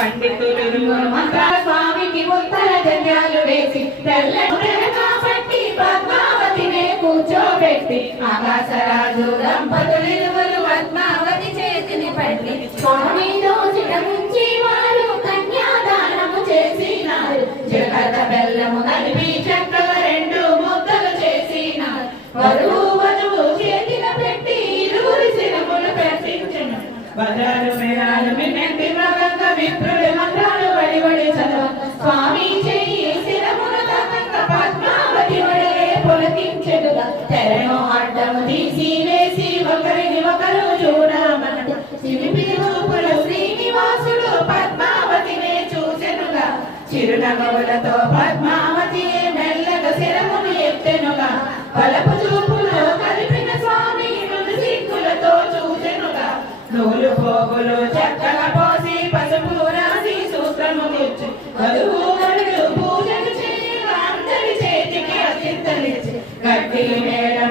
పండితులు మంత్ర స్వామికి ఉత్తర జన్యాలు వేసి తెల్లగా పట్టి పద్మావతినే కూర్చోబెట్టి ఆకాశరాజు దంపతులిరువురు పద్మావతి చేతిని పట్టి స్వామి దోసిట ముంచి వారు కన్యాదానము చేసినారు. జగత బెల్లము కలిపి చక్కగా రెండు ముద్దలు చేసినారు. వరువు వధువు చేతిన పెట్టి ఇరువురి శిరములు పెట్టించును. బజారు మేళాలు మిన్నెంటి మగంగ విప్రుడి మంత్రాలు వడివడి చదవ స్వామి చెయ్యి శిరమును తగ్గ పద్మావతి వడే పొలకించెడుగా తెరను అడ్డము తీసి వేసి ఒకరిని ఒకరు చూడమన్నట్టు సిలిపి రూపులు శ్రీనివాసుడు పద్మావతినే చూసెనుగా. చిరునగవులతో పద్మావతి మెల్లగా శిరమును ఎత్తెనుగా. వలపు చూపులో కలిపిన స్వామి మృదు సిగ్గులతో చూసెనుగా. నూలు పోగులు చక్కగా పోసి పసుపు రాసి సూత్రము తెచ్చి వధువు వరుడు పూజలు చేయగా అందరి చేతికి అత్యంతలిచ్చి గట్టి మేడం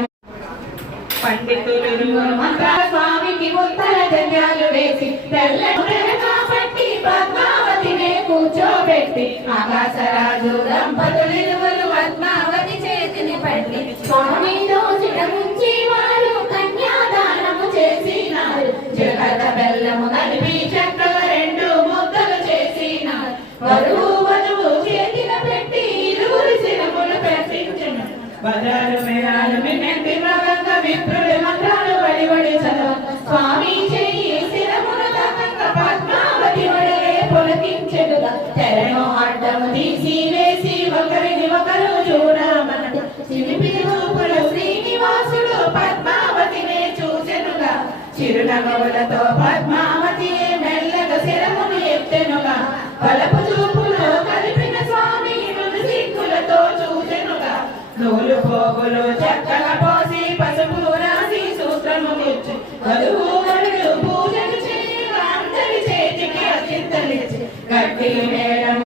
పండితులు మంత్ర స్వామికి ఉత్తర జన్యాలు వేసి తెల్లగా పట్టి పద్మావతినే కూర్చోబెట్టి ఆకాశరాజు దంపతులిరువురు పద్మావతి చేతిని పట్టి స్వామి దోసిట ముంచి వారు కన్యాదానము చేసినారు. జగత బెల్లము కలిపి చక్కగా రెండు ముద్దలు చేసినారు. వరువు వధువు చేతిన పెట్టి ఇరువురి శిరములు పెట్టించును. బజారు మేళాలు మిన్నెంటి మగంగ విప్రుడి మంత్రాలు వడివడి చదవ స్వామి చెయ్యి శిరమును తగ్గ పద్మావతి వడే పొలకించెడుగా. తెరను అడ్డము తీసి వేసి ఒకరిని ఒకరు చూడమన్నట్టు సిలిపి రూపులు శ్రీనివాసుడు పద్మావతినే చూసెనుగా. చిరునగవులతో పద్మావతి మెల్లగా శిరమును ఎత్తెనుగా. వలపు చూపులో కలిపిన స్వామి మృదు సిగ్గులతో చూసెనుగా. నూలు పోగులు